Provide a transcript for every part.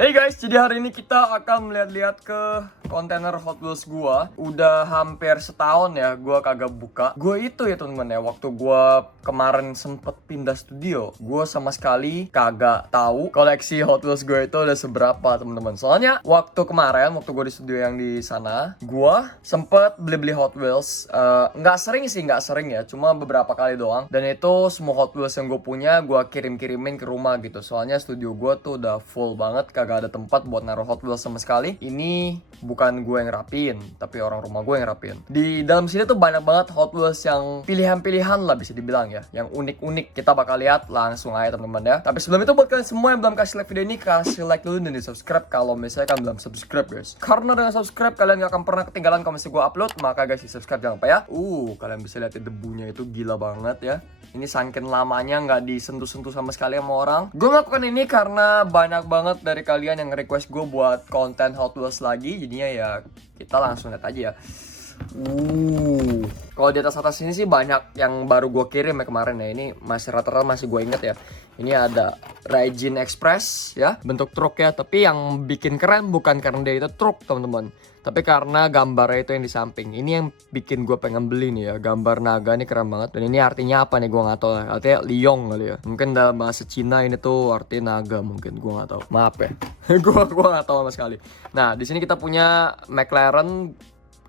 Hey guys, jadi hari ini kita akan melihat-lihat ke kontainer Hot Wheels gua. Udah hampir setahun ya gua kagak buka. Gua itu ya teman-teman ya, waktu gua kemarin sempet pindah studio, gua sama sekali kagak tahu koleksi Hot Wheels gua itu udah seberapa teman-teman. Soalnya waktu kemarin, waktu gua di studio yang di sana, gua sempet beli-beli Hot Wheels. Nggak sering ya, cuma beberapa kali doang. Dan itu semua Hot Wheels yang gue punya gua kirim-kirimin ke rumah gitu. Soalnya studio gua tuh udah full banget, kagak ada tempat buat naruh Hot Wheels sama sekali. Ini bukan gue yang rapiin, tapi orang rumah gue yang rapiin. Di dalam sini tuh banyak banget Hot Wheels yang pilihan-pilihan lah bisa dibilang ya, yang unik-unik. Kita bakal lihat langsung aja teman-teman ya. Tapi sebelum itu buat kalian semua yang belum kasih like video ini, kasih like dulu dan di subscribe kalau misalnya kalian belum subscribe guys. Karena dengan subscribe kalian gak akan pernah ketinggalan kalau misalnya gue upload. Maka guys, di subscribe jangan lupa ya. Kalian bisa lihat debunya itu gila banget ya. Ini saking lamanya nggak disentuh-sentuh sama sekali sama orang. Gue melakukan ini karena banyak banget dari kalian yang request gue buat konten Hot Wheels lagi. Jadinya ya kita langsung lihat aja ya. Kalau di atas ini sih banyak yang baru gue kirim ya kemarin ya. Ini masih rata-rata masih gue inget ya. Ini ada Raijin Express ya, bentuk truk ya. Tapi yang bikin keren bukan karena dia itu truk teman-teman, tapi karena gambarnya itu yang di samping. Ini yang bikin gue pengen beli nih ya. Gambar naga ini keren banget. Dan ini artinya apa nih gue gak tahu. Artinya Liong kali ya. Mungkin dalam bahasa Cina ini tuh artinya naga mungkin. Gue gak tahu. Maaf ya. gue gak tahu sama sekali. Nah di sini kita punya McLaren.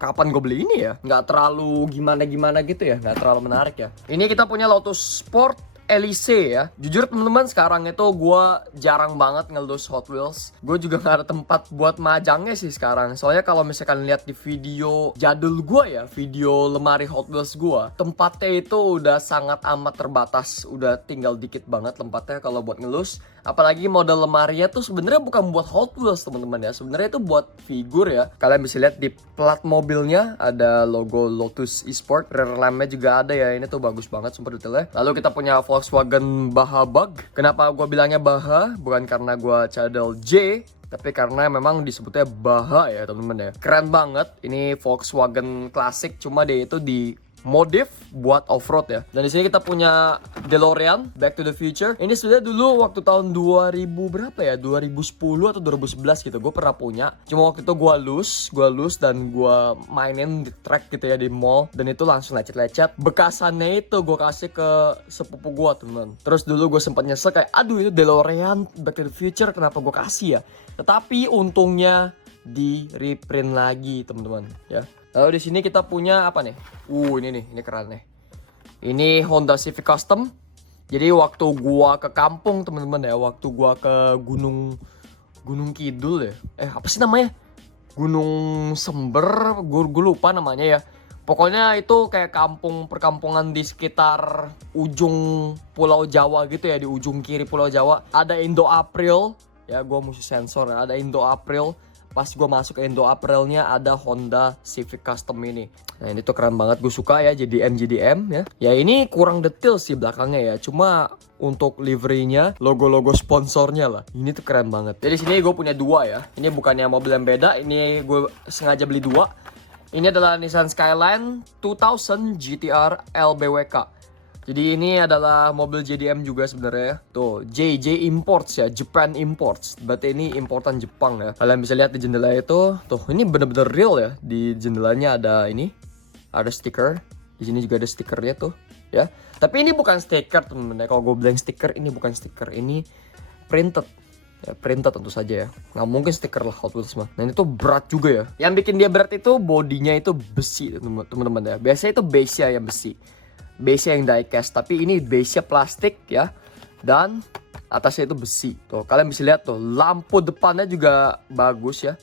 Kapan gue beli ini ya? Nggak terlalu gimana-gimana gitu ya. Nggak terlalu menarik ya. Ini kita punya Lotus Sport Elise ya. Jujur teman-teman, sekarang itu gue jarang banget ngelus Hot Wheels. Gue juga gak ada tempat buat majangnya sih sekarang. Soalnya kalau misalkan lihat di video jadul gue ya, video lemari Hot Wheels gue, tempatnya itu udah sangat amat terbatas. Udah tinggal dikit banget tempatnya kalau buat ngelus. Apalagi model lemarinya tuh sebenarnya bukan buat Hot Wheels teman-teman ya. Sebenarnya itu buat figur ya. Kalian bisa lihat di plat mobilnya ada logo Lotus Esport. Rear lampnya juga ada ya. Ini tuh bagus banget sumpah detailnya. Lalu kita punya Volkswagen Baha Bug. Kenapa gue bilangnya Baha? Bukan karena gue cadel J, tapi karena memang disebutnya Baha ya teman-teman ya. Keren banget. Ini Volkswagen klasik, cuma dia itu di modif buat off-road ya. Dan di sini kita punya DeLorean Back to the Future. Ini sebenarnya dulu waktu tahun 2000 berapa ya? 2010 atau 2011 gitu. Gue pernah punya. Cuma waktu itu gue lose dan gue mainin di track gitu ya di mall. Dan itu langsung lecet-lecet. Bekasannya itu gue kasih ke sepupu gue teman. Terus dulu gue sempat nyesel kayak, aduh itu DeLorean Back to the Future kenapa gue kasih ya? Tetapi untungnya di reprint lagi teman-teman ya. Lalu di sini kita punya apa nih? Ini keren nih. Ini Honda Civic Custom. Jadi waktu gua ke kampung teman-teman ya, waktu gua ke Gunung Kidul ya. Apa sih namanya? Gunung Sember, gua lupa namanya ya. Pokoknya itu kayak perkampungan di sekitar ujung Pulau Jawa gitu ya, di ujung kiri Pulau Jawa. Ada Indo April, ya gua mesti sensor ya. Ada Indo April. Pas gue masuk ke Indo Aprilnya ada Honda Civic Custom ini. Nah ini tuh keren banget, gue suka ya JDM ya. Ya ini kurang detail sih belakangnya ya. Cuma untuk liverynya, logo-logo sponsornya lah. Ini tuh keren banget. Jadi sini gue punya dua ya. Ini bukannya mobil yang beda, ini gue sengaja beli dua. Ini adalah Nissan Skyline 2000 GTR LBWK. Jadi ini adalah mobil JDM juga sebenarnya. Tuh, JJ Imports ya, Japan Imports. Berarti ini importan Jepang ya. Kalian bisa lihat di jendela itu. Tuh, ini bener-bener real ya. Di jendelanya ada ini, ada stiker. Di sini juga ada stikernya tuh, ya. Tapi ini bukan stiker temen-temen. Kalau gue bilang stiker, ini bukan stiker, ini printed. Ya, printed tentu saja ya. Nggak mungkin stiker lah Hot Wheels mah. Nah ini tuh berat juga ya. Yang bikin dia berat itu bodinya itu besi teman-teman ya. Biasanya itu base-nya yang besi. Base-nya yang diecast, tapi ini base-nya plastik ya. Dan atasnya itu besi. Tuh, kalian bisa lihat tuh, lampu depannya juga bagus ya.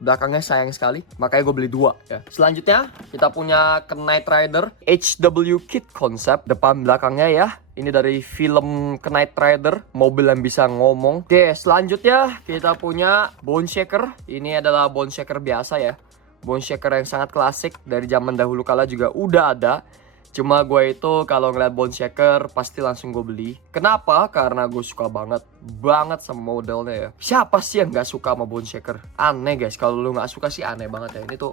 Belakangnya sayang sekali, makanya gue beli dua ya. Selanjutnya kita punya Knight Rider HW Kit Concept, depan belakangnya ya. Ini dari film Knight Rider, mobil yang bisa ngomong. Oke, selanjutnya kita punya Bone Shaker. Ini adalah Bone Shaker biasa ya. Bone Shaker yang sangat klasik, dari zaman dahulu kala juga udah ada. Cuma gue itu kalau ngeliat Bone Shaker pasti langsung gue beli. Kenapa? Karena gue suka banget sama modelnya ya. Siapa sih yang gak suka sama Bone Shaker? Aneh guys, kalau lu gak suka sih aneh banget ya. Ini tuh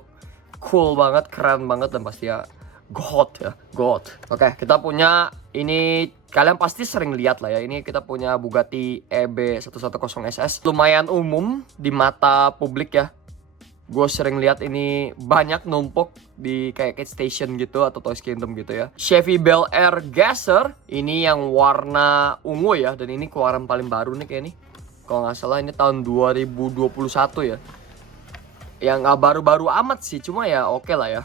cool banget, keren banget, dan pasti ya God ya, God. Oke, kita punya ini, kalian pasti sering lihat lah ya. Ini kita punya Bugatti EB110SS. Lumayan umum di mata publik ya. Gue sering lihat ini banyak numpuk di kayak Kate Station gitu atau Toys Kingdom gitu ya. Chevy Bel Air Gasser, ini yang warna ungu ya. Dan ini keluaran paling baru nih kayak ini. Kalau nggak salah ini tahun 2021 ya. Yang nggak baru-baru amat sih, cuma ya oke lah ya.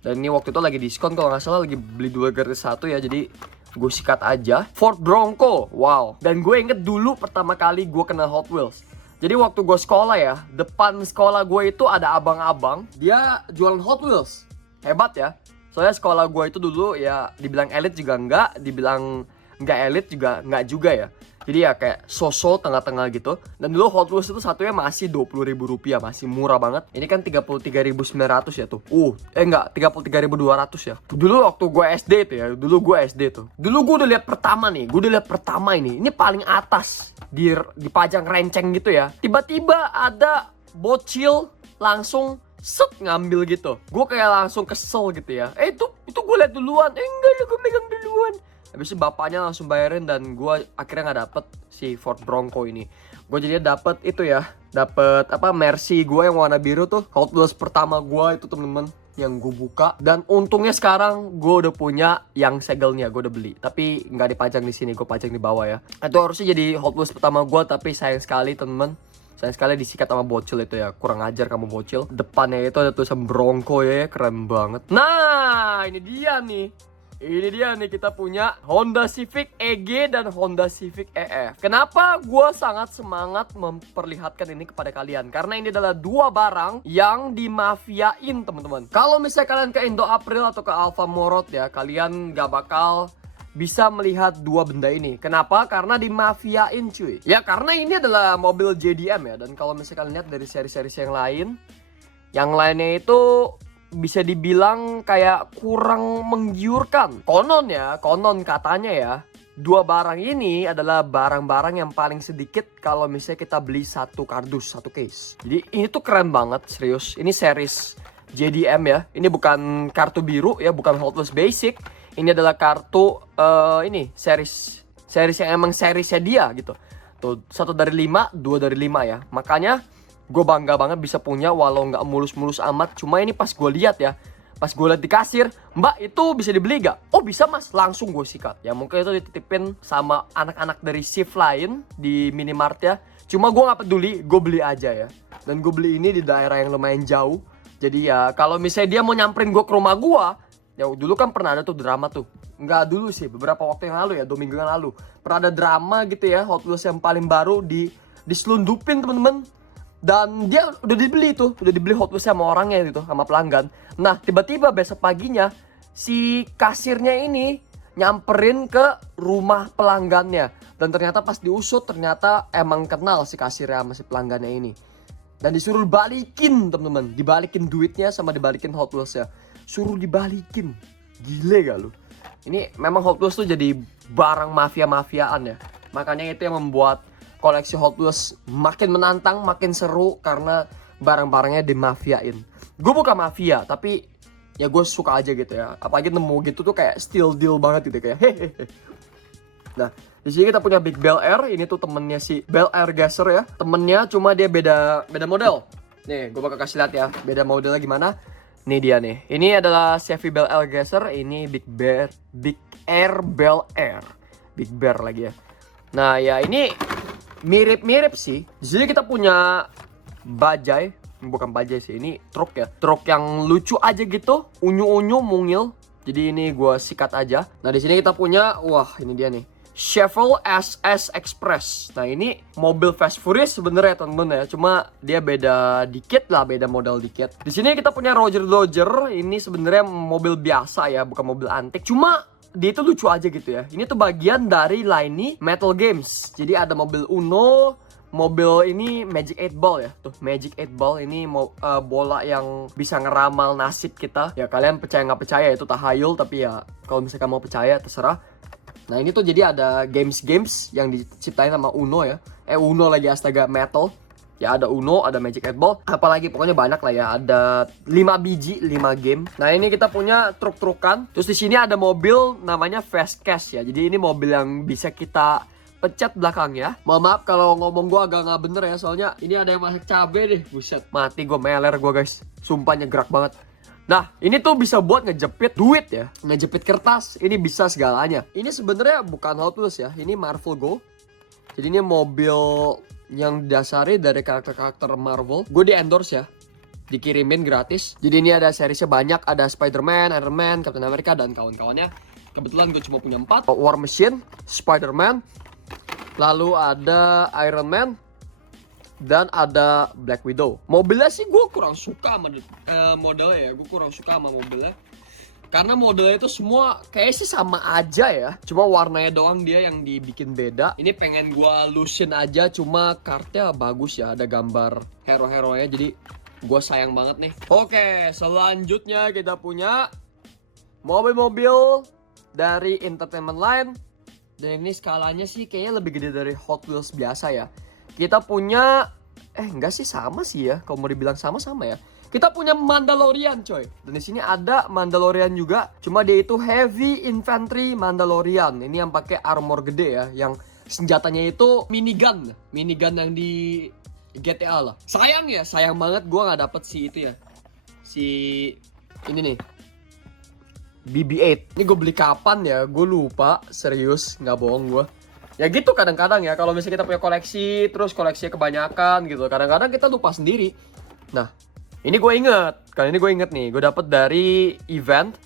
Dan ini waktu itu lagi diskon, kalau nggak salah lagi beli 2 gratis 1 ya. Jadi gue sikat aja. Ford Bronco, wow. Dan gue inget dulu pertama kali gue kenal Hot Wheels. Jadi waktu gue sekolah ya, depan sekolah gue itu ada abang-abang. Dia jualan Hot Wheels. Hebat ya. Soalnya sekolah gue itu dulu ya dibilang elit juga enggak, dibilang enggak elit juga enggak juga ya. Jadi ya kayak sosok tengah-tengah gitu. Dan dulu Hot Wheels itu satunya masih Rp20.000, masih murah banget. Ini kan 33.900 ya tuh. Enggak, 33.200 ya. Dulu waktu gue SD itu ya, dulu gue SD tuh. Dulu gue udah lihat pertama nih, ini paling atas dipajang renceng gitu ya. Tiba-tiba ada bocil langsung set ngambil gitu. Gue kayak langsung kesel gitu ya. Itu gue lihat duluan. Enggak, gue megang duluan. Habis itu bapaknya langsung bayarin dan gue akhirnya nggak dapet si Ford Bronco ini. Gue jadinya dapet itu ya, dapet apa Mercy gue yang warna biru tuh. Hot Wheels pertama gue itu temen-temen yang gue buka. Dan untungnya sekarang gue udah punya yang segelnya, gue udah beli. Tapi nggak dipajang di sini, gue pajang di bawah ya. Itu harusnya jadi Hot Wheels pertama gue, tapi sayang sekali temen-temen. Sayang sekali disikat sama bocil itu ya. Kurang ajar kamu bocil. Depannya itu ada tulisan Bronco ya, keren banget. Nah, ini dia nih. Ini dia nih, kita punya Honda Civic EG dan Honda Civic EF. Kenapa gue sangat semangat memperlihatkan ini kepada kalian? Karena ini adalah dua barang yang dimafiain teman-teman. Kalau misalnya kalian ke Indo April atau ke Alfamart ya, kalian gak bakal bisa melihat dua benda ini. Kenapa? Karena dimafiain cuy. Ya karena ini adalah mobil JDM ya. Dan kalau misalnya kalian lihat dari seri-seri yang lainnya itu bisa dibilang kayak kurang menggiurkan. Konon katanya ya, dua barang ini adalah barang-barang yang paling sedikit kalau misalnya kita beli satu kardus, satu case. Jadi ini tuh keren banget, serius. Ini series JDM ya. Ini bukan kartu biru ya, bukan Hot Wheels Basic. Ini adalah kartu ini series yang emang seriesnya dia gitu. Tuh 1 dari 5, 2 dari 5 ya. Makanya gue bangga banget bisa punya walau nggak mulus-mulus amat. Cuma ini pas gue lihat ya, pas gue lihat di kasir, Mbak itu bisa dibeli gak? Oh bisa mas, langsung gue sikat. Ya mungkin itu dititipin sama anak-anak dari shift lain di minimart ya. Cuma gue nggak peduli, gue beli aja ya. Dan gue beli ini di daerah yang lumayan jauh. Jadi ya kalau misalnya dia mau nyamperin gue ke rumah gue, ya dulu kan pernah ada tuh drama tuh. Nggak dulu sih, beberapa waktu yang lalu ya, 2 minggu yang lalu. Pernah ada drama gitu ya, Hot Wheels yang paling baru diselundupin temen-temen. Dan dia udah dibeli Hot Wheels sama orangnya gitu, sama pelanggan. Nah tiba-tiba besok paginya si kasirnya ini nyamperin ke rumah pelanggannya. Dan ternyata pas diusut ternyata emang kenal si kasirnya sama si pelanggannya ini. Dan disuruh balikin temen-temen, dibalikin duitnya sama dibalikin Hot Wheels ya. Suruh dibalikin, gile gak lu? Ini memang Hot Wheels tuh jadi barang mafia-mafiaan ya. Makanya itu yang membuat koleksi Hot Wheels makin menantang, makin seru karena barang-barangnya dimafiain. Gue bukan mafia, tapi ya gue suka aja gitu ya. Apalagi nemu gitu tuh kayak steal deal banget gitu kayak hehehe. Nah, di sini kita punya Big Bel Air. Ini tuh temennya si Bel Air Gasser ya. Temennya cuma dia beda model. Nih, gue bakal kasih lihat ya. Beda modelnya gimana? Nih dia nih. Ini adalah Chevy Bel Air Gasser. Ini Big Air Bel Air. Big Bear lagi ya. Nah, ya ini mirip-mirip sih. Di sini kita punya bajai, bukan bajai sih, ini truk ya. Truk yang lucu aja gitu, unyu-unyu, mungil. Jadi ini gue sikat aja. Nah di sini kita punya, wah ini dia nih, Chevrolet SS Express. Nah ini mobil Fast Furious sebenarnya temen-temen ya. Cuma dia beda dikit lah, beda model dikit. Di sini kita punya Roger Dodger. Ini sebenarnya mobil biasa ya, bukan mobil antik. Cuma dia itu lucu aja gitu ya. Ini tuh bagian dari line Metal Games. Jadi ada mobil Uno, mobil ini Magic 8 Ball ya. Tuh Magic 8 Ball ini bola yang bisa ngeramal nasib kita. Ya kalian percaya nggak percaya itu tahayul, tapi ya kalau misalnya kamu mau percaya terserah. Nah ini tuh jadi ada games yang diciptain sama Uno ya. Uno lagi astaga, metal. Ya ada Uno, ada Magic 8 Ball, apalagi pokoknya banyak lah ya. Ada 5 biji, 5 game. Nah ini kita punya truk-trukan. Terus di sini ada mobil namanya Fast Cash ya. Jadi ini mobil yang bisa kita pencet belakang ya. Mohon maaf kalau ngomong gue agak nggak bener ya, soalnya ini ada yang masak cabe deh. Buset, mati gue, meler gue guys. Sumpah gerak banget. Nah, ini tuh bisa buat ngejepit duit ya, ngejepit kertas. Ini bisa segalanya. Ini sebenarnya bukan Hot Wheels ya, ini Marvel Go. Jadi ini mobil yang didasari dari karakter-karakter Marvel. Gue di endorse ya, dikirimin gratis. Jadi ini ada seriesnya banyak, ada Spider-Man, Iron Man, Captain America, dan kawan-kawannya. Kebetulan gue cuma punya 4. War Machine, Spider-Man, lalu ada Iron Man, dan ada Black Widow. Mobilnya sih gue kurang suka sama modelnya ya. Gue kurang suka sama mobilnya, karena modelnya itu semua kayaknya sih sama aja ya. Cuma warnanya doang dia yang dibikin beda. Ini pengen gue lusin aja, cuma kartnya bagus ya. Ada gambar hero-heronya, jadi gue sayang banget nih. Oke, selanjutnya kita punya mobil-mobil dari Entertainment Line. Dan ini skalanya sih kayaknya lebih gede dari Hot Wheels biasa ya. Kita punya, enggak sih, sama sih ya. Kalau mau dibilang sama-sama ya. Kita punya Mandalorian coy. Dan di sini ada Mandalorian juga. Cuma dia itu Heavy Infantry Mandalorian. Ini yang pakai armor gede ya. Yang senjatanya itu minigun. Minigun yang di GTA lah. Sayang ya, sayang banget gue gak dapet si itu ya. Si ini nih, BB-8. Ini gue beli kapan ya? Gue lupa, serius, nggak bohong gue. Ya gitu kadang-kadang ya, kalau misalnya kita punya koleksi, terus koleksinya kebanyakan gitu, kadang-kadang kita lupa sendiri. Nah, ini gue inget, kali ini gue inget nih, gue dapet dari event.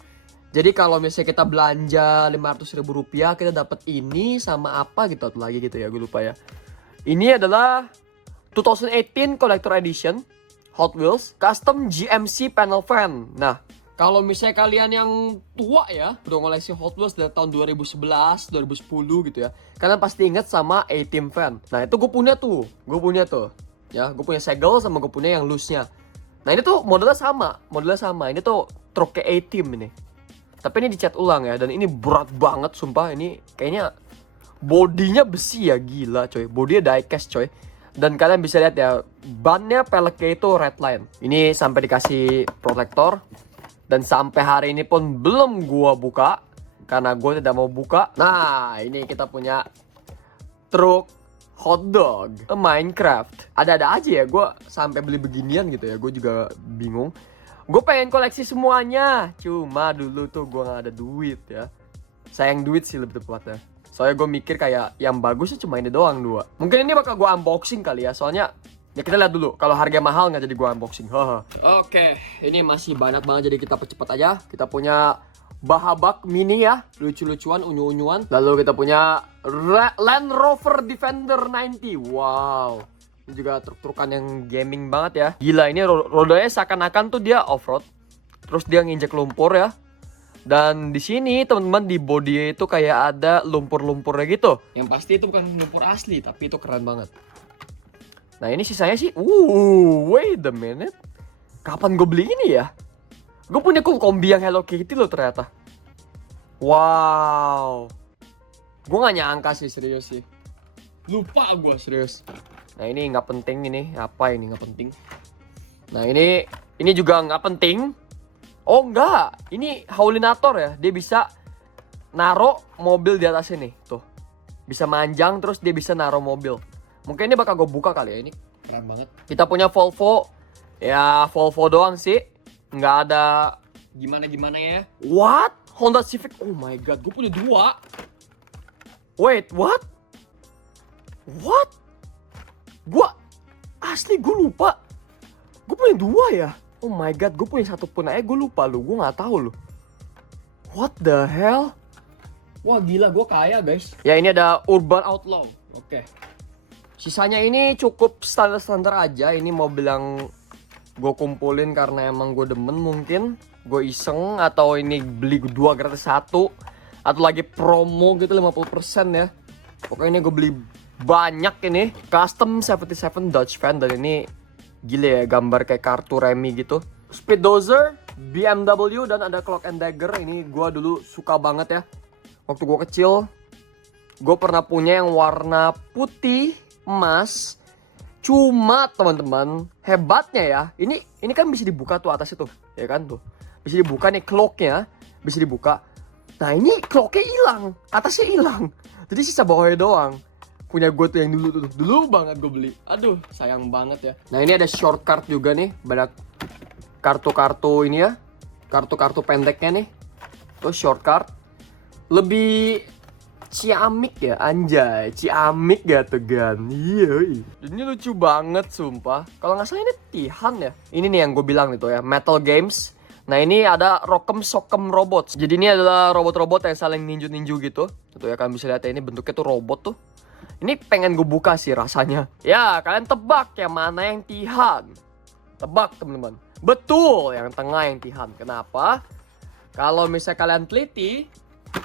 Jadi kalau misalnya kita belanja 500.000 rupiah, kita dapet ini sama apa gitu lagi gitu ya, gue lupa ya. Ini adalah 2018 Collector Edition Hot Wheels Custom GMC Panel Van. Nah, kalau misalnya kalian yang tua ya, udah ngoleksi Hot Wheels dari tahun 2011, 2010 gitu ya, kalian pasti inget sama A-Team Fan. Nah itu gue punya tuh, ya, gue punya segel sama gue punya yang loose-nya. Nah ini tuh modelnya sama, ini tuh truknya A-Team ini. Tapi ini dicat ulang ya, dan ini berat banget sumpah. Ini kayaknya bodinya besi ya, gila coy, bodinya diecast coy. Dan kalian bisa lihat ya, bannya peleknya itu Redline. Ini sampai dikasih protektor. Dan sampai hari ini pun belum gua buka, karena gue tidak mau buka. Nah, ini kita punya truk hotdog Minecraft. Ada-ada aja ya, gue sampai beli beginian gitu ya. Gue juga bingung. Gue pengen koleksi semuanya, cuma dulu tuh gue gak ada duit ya. Sayang duit sih lebih tepatnya. Soalnya gue mikir kayak yang bagusnya cuma ini doang 2. Mungkin ini bakal gue unboxing kali ya, soalnya ya kita lihat dulu, kalau harga mahal nggak jadi gua unboxing. Oke, ini masih banyak banget, jadi kita percepat aja. Kita punya Bahabak Mini ya, lucu-lucuan, unyu-unyuan. Lalu kita punya Land Rover Defender 90. Wow, ini juga truk-trukan yang gaming banget ya. Gila, ini rodanya seakan-akan tuh dia off-road. Terus dia nginjek lumpur ya. Dan di sini teman-teman, di body itu kayak ada lumpur-lumpurnya gitu. Yang pasti itu bukan lumpur asli, tapi itu keren banget. Nah ini sisanya sih, wait a minute. Kapan gue beli ini ya? Gue punya kombi yang Hello Kitty loh ternyata. Wow. Gue gak nyangka sih, serius sih. Lupa gue, serius. Nah ini gak penting ini, apa ini gak penting. Nah ini juga gak penting. Oh enggak, ini Haulinator ya. Dia bisa naro mobil di atas ini, tuh. Bisa manjang terus dia bisa naro mobil. Mungkin ini bakal gue buka kali ya, ini keren banget. Kita punya Volvo. Ya Volvo doang sih, nggak ada gimana-gimana ya. What? Honda Civic, oh my god, gue punya 2. Wait, what? What? Gue asli gue lupa. Gue punya 2 ya. Oh my god, gue punya 1 pun aja gue lupa lu. Gue nggak tahu lu. What the hell? Wah gila, gue kaya guys. Ya ini ada Urban Outlaw. Oke. Sisanya ini cukup standar-standar aja. Ini mobil yang gue kumpulin karena emang gue demen mungkin. Gue iseng, atau ini beli 2 gratis 1. Atau lagi promo gitu 50% ya. Pokoknya ini gue beli banyak ini. Custom 77 Dodge Fan. Dan ini gila ya, gambar kayak kartu remi gitu. Speed Dozer, BMW, dan ada Cloak and Dagger. Ini gue dulu suka banget ya. Waktu gue kecil, gue pernah punya yang warna putih emas. Cuma teman-teman, hebatnya ya, ini kan bisa dibuka tuh atas itu, ya kan tuh. Bisa dibuka nih clocknya, bisa dibuka. Nah ini clocknya hilang, atasnya hilang. Jadi sisa bawahnya doang. Punya gue tuh yang dulu banget gue beli. Aduh, sayang banget ya. Nah ini ada shortcut juga nih, banyak kartu-kartu ini ya, kartu-kartu pendeknya nih. Tuh shortcut. Lebih ciamik ya, anjay, ciamik gak tuh Gan? Iya. Ini lucu banget sumpah. Kalau nggak salah ini Tihan ya. Ini nih yang gue bilang itu ya, Metal Games. Nah ini ada Rock'em Sock'em Robots. Jadi ini adalah robot-robot yang saling ninju-ninju gitu. Itu ya, kalian bisa lihat ya, ini bentuknya tuh robot tuh. Ini pengen gue buka sih rasanya. Ya kalian tebak yang mana yang Tihan. Tebak teman-teman. Betul, yang tengah yang Tihan. Kenapa? Kalau misalnya kalian teliti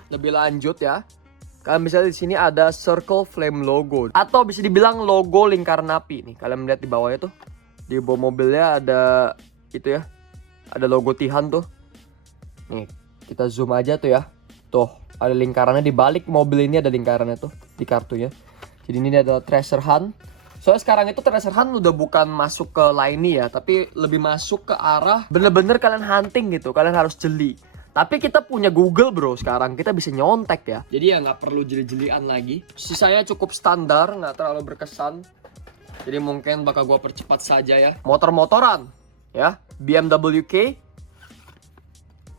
lebih lanjut ya, kalian bisa di sini ada Circle Flame logo atau bisa dibilang logo lingkaran api nih. Kalian melihat di bawahnya tuh, di bawah mobilnya ada itu ya, ada logo Tihan tuh. Nih kita zoom aja tuh ya, tuh ada lingkarannya di balik mobil ini, ada lingkarannya tuh di kartunya. Jadi ini adalah treasure hunt. Soalnya sekarang itu treasure hunt udah bukan masuk ke line ya, tapi lebih masuk ke arah bener-bener kalian hunting gitu. Kalian harus jeli. Tapi kita punya Google bro sekarang, kita bisa nyontek ya. Jadi ya nggak perlu jeli-jelian lagi. Sisanya cukup standar, nggak terlalu berkesan. Jadi mungkin bakal gua percepat saja ya. Motor-motoran ya, BMW K.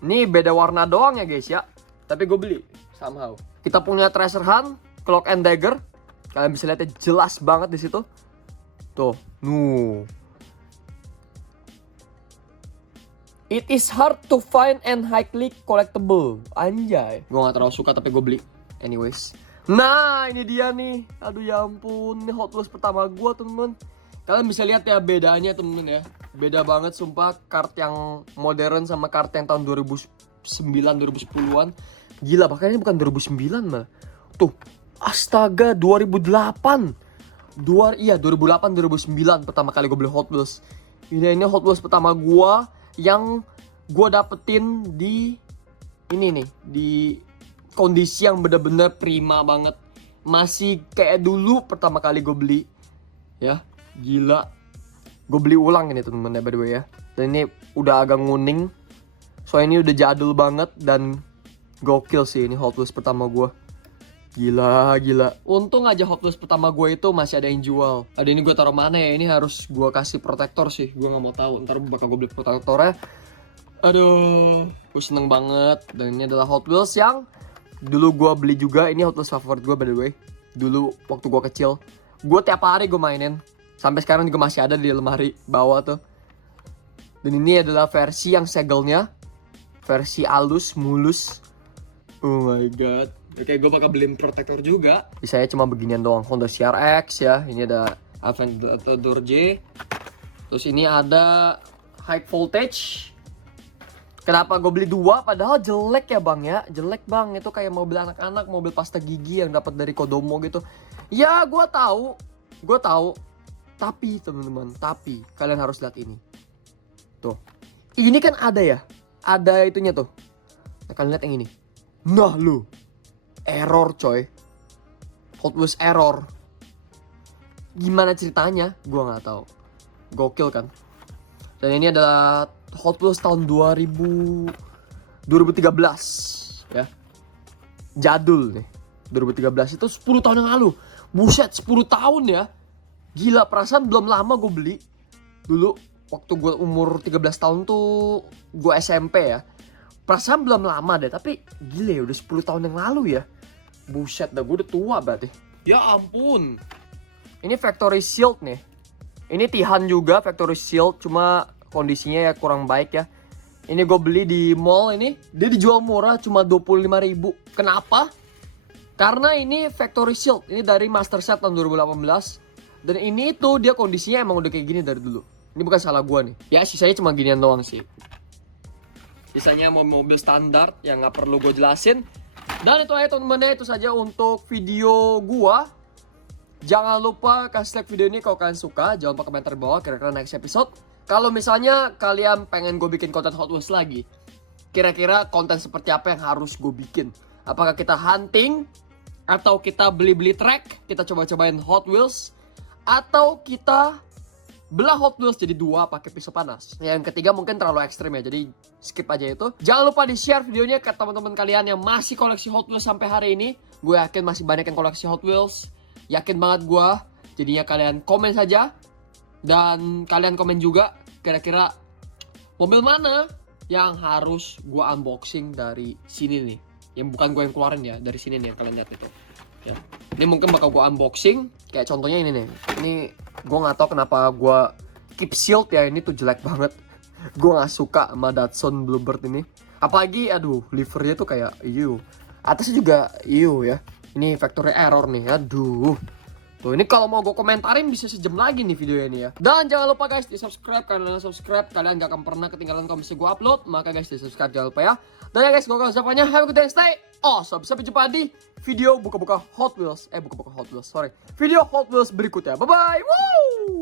Ini beda warna doang ya guys ya. Tapi gue beli somehow. Kita punya treasure hunt, Cloak and Dagger. Kalian bisa lihatnya jelas banget di situ. Tuh, It is hard to find and highly collectible. Anjay. Gue gak terlalu suka tapi gue beli. Anyways. Nah ini dia nih. Aduh ya ampun. Ini Hot Wheels pertama gue temen-temen. Kalian bisa lihat ya bedanya temen-temen ya. Beda banget sumpah. Kart yang modern sama kart yang tahun 2009-2010an. Gila bahkan ini bukan 2009 mah. Tuh. Astaga 2008. 2008-2009 pertama kali gue beli Hot Wheels. Ini Hot Wheels pertama gue yang gue dapetin di ini nih, di kondisi yang bener-bener prima banget, masih kayak dulu pertama kali gue beli ya. Gila, gue beli ulang ini temen-temen ya by the way ya. Dan ini udah agak nguning, soalnya ini udah jadul banget dan gokil sih ini Hot Wheels pertama gue. Gila. Untung aja Hot Wheels pertama gue itu masih ada yang jual. Ada ini gue taruh mana ya? Ini harus gue kasih protektor sih. Gue nggak mau tahu. Ntar bakal gue beli protektornya. Aduh, gue seneng banget. Dan ini adalah Hot Wheels yang dulu gue beli juga. Ini Hot Wheels favorit gue by the way. Dulu waktu gue kecil, gue tiap hari gue mainin. Sampai sekarang juga masih ada di lemari bawah tuh. Dan ini adalah versi yang segelnya, versi halus, mulus. Oh my god. Oke, gue bakal beliin protektor juga. Saya cuma beginian doang. Honda CRX ya. Ini ada Aventador J. Terus ini ada High Voltage. Kenapa gue beli dua? Padahal jelek ya bang ya. Jelek bang. Itu kayak mobil anak-anak, mobil pasta gigi yang dapat dari Kodomo gitu. Ya gue tahu. Tapi teman-teman, kalian harus lihat ini. Tuh. Ini kan ada ya. Ada itunya tuh. Nah, kalian lihat yang ini. Nah lu. Error coy. Hot Wheels error. Gimana ceritanya? Gua nggak tahu. Gokil kan. Dan ini adalah Hot Wheels tahun 2013 ya. Jadul nih. 2013 itu 10 tahun yang lalu. Buset 10 tahun ya. Gila, perasaan belum lama gue beli. Dulu waktu gue umur 13 tahun tuh gue SMP ya. Perasaan belum lama deh, tapi gila ya udah 10 tahun yang lalu ya. Buset dah, gue udah tua berarti. Ya ampun. Ini Factory Shield nih. Ini Tihan juga Factory Shield, cuma kondisinya ya kurang baik ya. Ini gue beli di mall ini. Dia dijual murah cuma 25.000. Kenapa? Karena ini Factory Shield. Ini dari Master Set tahun 2018. Dan ini tuh dia kondisinya emang udah kayak gini dari dulu. Ini bukan salah gue nih. Ya sisanya cuma ginian doang sih. Sisanya mobil standar yang nggak perlu gue jelasin. Dan itu aja teman-teman, itu saja untuk video gua. Jangan lupa kasih like video ini kalau kalian suka. Jangan lupa komentar bawah kira-kira next episode. Kalau misalnya kalian pengen gue bikin konten Hot Wheels lagi, kira-kira konten seperti apa yang harus gue bikin? Apakah kita hunting? Atau kita beli-beli track? Kita coba-cobain Hot Wheels? atau kita belah Hot Wheels jadi 2 pakai pisau panas. Yang ketiga mungkin terlalu ekstrim ya, jadi skip aja itu. Jangan lupa di-share videonya ke teman-teman kalian yang masih koleksi Hot Wheels sampai hari ini. Gue yakin masih banyak yang koleksi Hot Wheels. Yakin banget gue. Jadinya kalian komen saja. Dan kalian komen juga kira-kira mobil mana yang harus gue unboxing dari sini nih. Yang bukan gue yang keluarin ya, dari sini nih yang kalian lihat itu. Ya. Ini mungkin bakal gue unboxing. Kayak contohnya ini nih. Ini gue gak tau kenapa gue keep shield ya. Ini tuh jelek banget. Gue gak suka sama Datsun Bluebird ini. Apalagi aduh livernya tuh kayak atasnya juga ya. Ini factory error nih. Aduh. Tuh ini kalau mau gue komentarin bisa sejam lagi nih video ini ya. Dan jangan lupa guys di subscribe. Kalian subscribe kalian gak akan pernah ketinggalan kalau misalnya gue upload. Maka guys di subscribe jangan lupa ya. Dan ya guys gue ucapkannya have a good day and stay awesome. Sampai jumpa di video buka-buka Hot Wheels. Buka-buka Hot Wheels sorry. Video Hot Wheels berikutnya. Bye bye. Woo!